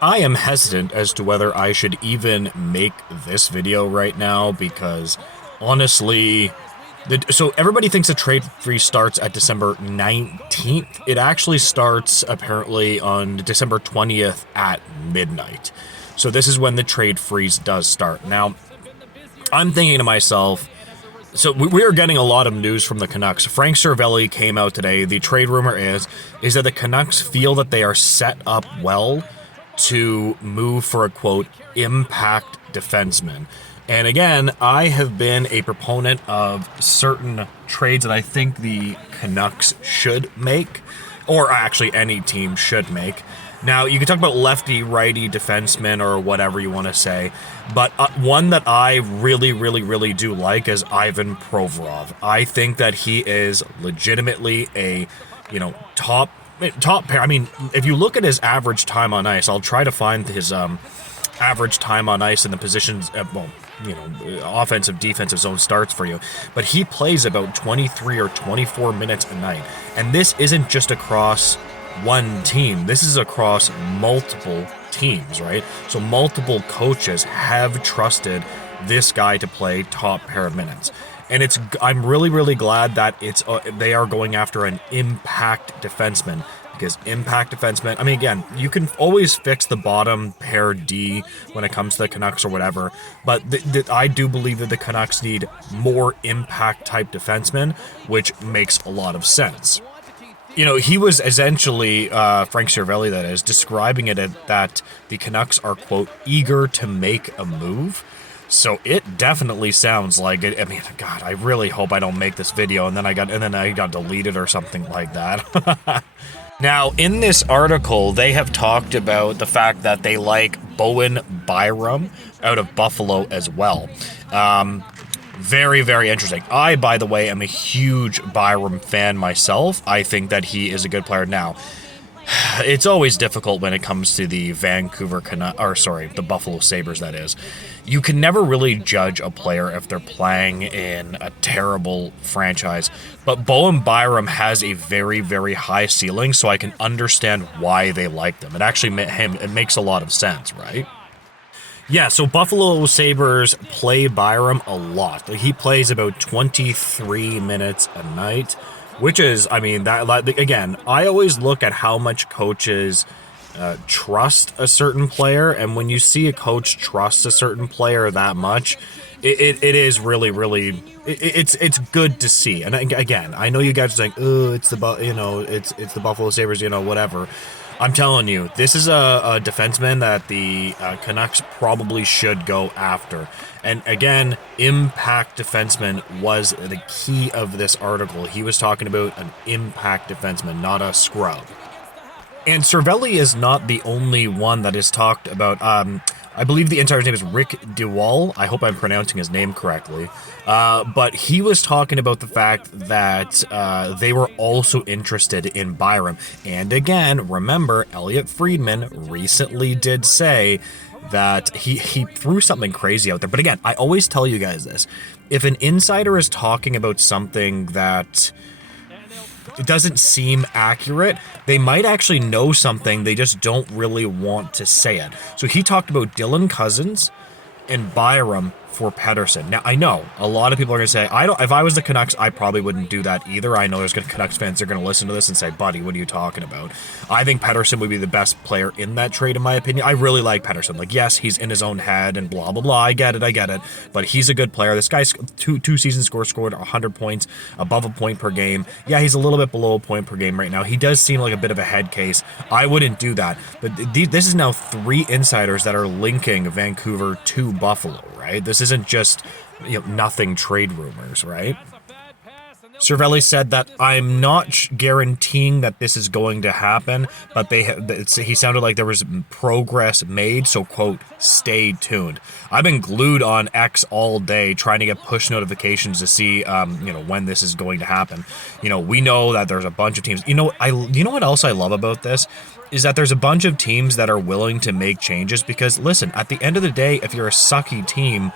I am hesitant as to whether I should even make this video right now because, honestly, so everybody thinks the trade freeze starts at December 19th. It actually starts, apparently, on December 20th at midnight. So this is when the trade freeze does start. Now, I'm thinking to myself, so we are getting a lot of news from the Canucks. Frank Seravalli came out today. The trade rumor is that the Canucks feel that they are set up well to move for a, quote, impact defenseman. And again, I have been a proponent of certain trades that I think the Canucks should make, or actually any team should make. Now, you can talk about lefty, righty defensemen or whatever you want to say, but one that I really, really, really do like is Ivan Provorov. I think that he is legitimately a, top pair. I mean, if you look at his average time on ice, I'll try to find his average time on ice in the positions, offensive, defensive zone starts for you. But he plays about 23 or 24 minutes a night. And this isn't just across one team. This is across multiple teams, right? So multiple coaches have trusted this guy to play top pair of minutes. And I'm really, really glad that they are going after an impact defenseman. Because impact defensemen, I mean, again, you can always fix the bottom pair D when it comes to the Canucks or whatever, but I do believe that the Canucks need more impact-type defensemen, which makes a lot of sense. He was essentially, Frank Seravalli, that is, describing it that the Canucks are, quote, eager to make a move. So it definitely sounds like it. I mean, God, I really hope I don't make this video and then I got deleted or something like that. Now, in this article, they have talked about the fact that they like Bowen Byram out of Buffalo as well. Very, very interesting. I, by the way, am a huge Byram fan myself. I think that he is a good player. Now, it's always difficult when it comes to the the Buffalo Sabres, that is. You can never really judge a player if they're playing in a terrible franchise, but Bowen Byram has a very, very high ceiling, so I can understand why they like them. It makes a lot of sense, right? Yeah, so Buffalo Sabres play Byram a lot. He plays about 23 minutes a night, which is, I mean, again, I always look at how much coaches trust a certain player, and when you see a coach trust a certain player that much, it is really, really, it's good to see. And again, I know you guys are saying, oh, it's the Buffalo Sabres, whatever. I'm telling you, this is a defenseman that the Canucks probably should go after. And again, impact defenseman was the key of this article. He was talking about an impact defenseman, not a scrub. And Seravalli is not the only one that is talked about. I believe the insider's name is Rick DeWall. I hope I'm pronouncing his name correctly. But he was talking about the fact that they were also interested in Byram. And again, remember, Elliot Friedman recently did say that he threw something crazy out there. But again, I always tell you guys this. If an insider is talking about something that it doesn't seem accurate, they might actually know something, they just don't really want to say it. So he talked about Dylan Cousins and Byram for Pettersson. Now, I know a lot of people are going to say, if I was the Canucks, I probably wouldn't do that either. I know there's Canucks fans that are going to listen to this and say, buddy, what are you talking about? I think Pettersson would be the best player in that trade, in my opinion. I really like Pettersson. Like, yes, he's in his own head and blah, blah, blah. I get it. But he's a good player. This guy's two seasons scored 100 points, above a point per game. Yeah, he's a little bit below a point per game right now. He does seem like a bit of a head case. I wouldn't do that. But this is now 3 insiders that are linking Vancouver to Buffalo, right? This isn't just nothing trade rumors, right? Seravalli said that I'm not guaranteeing that this is going to happen, but he sounded like there was progress made, so quote, stay tuned. I've been glued on X all day trying to get push notifications to see when this is going to happen. We know that there's a bunch of teams. You know what else I love about this? Is that there's a bunch of teams that are willing to make changes because, listen, at the end of the day, if you're a sucky team,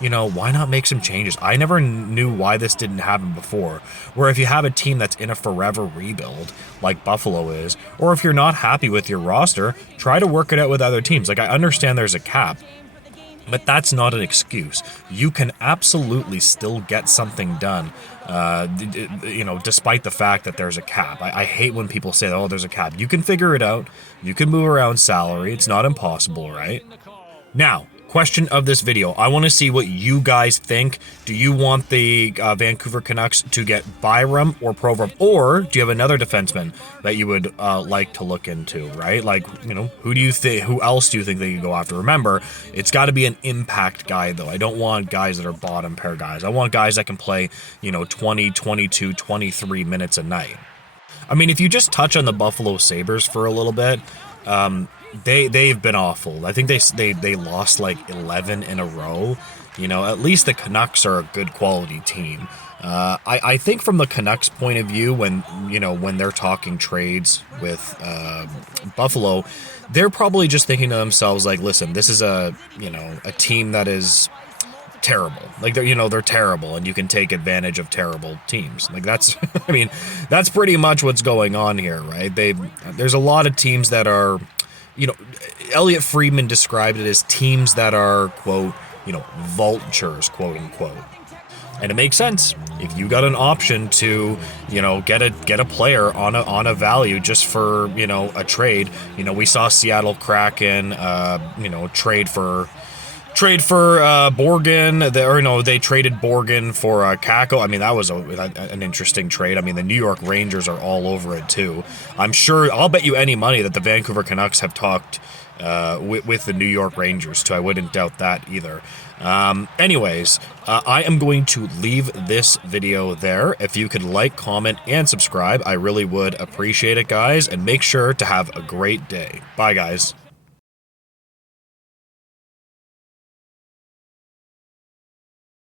you know, why not make some changes? I never knew why this didn't happen before. Where if you have a team that's in a forever rebuild, like Buffalo is, or if you're not happy with your roster, try to work it out with other teams. Like, I understand there's a cap, but that's not an excuse. You can absolutely still get something done, you know, despite the fact that there's a cap. I hate when people say, oh, there's a cap. You can figure it out. You can move around salary. It's not impossible, right? Now, question of this video. I want to see what you guys think. Do you want the Vancouver Canucks to get Byram or Provorov? Or do you have another defenseman that you would like to look into, right? Like, you know, who else do you think they could go after? Remember, it's got to be an impact guy, though. I don't want guys that are bottom pair guys. I want guys that can play, you know, 20, 22, 23 minutes a night. I mean, if you just touch on the Buffalo Sabres for a little bit, they've been awful. I think they lost like 11 in a row. You know, at least the Canucks are a good quality team. I think from the Canucks point of view, when they're talking trades with Buffalo, they're probably just thinking to themselves like, listen, this is a team that is terrible. Like, they're terrible, and you can take advantage of terrible teams. Like, that's I mean, that's pretty much what's going on here, right? There's a lot of teams that are, you know, Elliot Friedman described it as teams that are, quote, you know, vultures, quote unquote. And it makes sense. If you got an option to, you know, get a player on a value just for, you know, a trade. You know, we saw Seattle Kraken, trade for Borgen. They traded Borgen for Kako. I mean, that was an interesting trade. I mean, the New York Rangers are all over it too. I'll bet you any money that the Vancouver Canucks have talked with the New York Rangers too. I wouldn't doubt that either. Anyways, I am going to leave this video there. If you could like, comment, and subscribe, I really would appreciate it, guys. And make sure to have a great day. Bye, guys.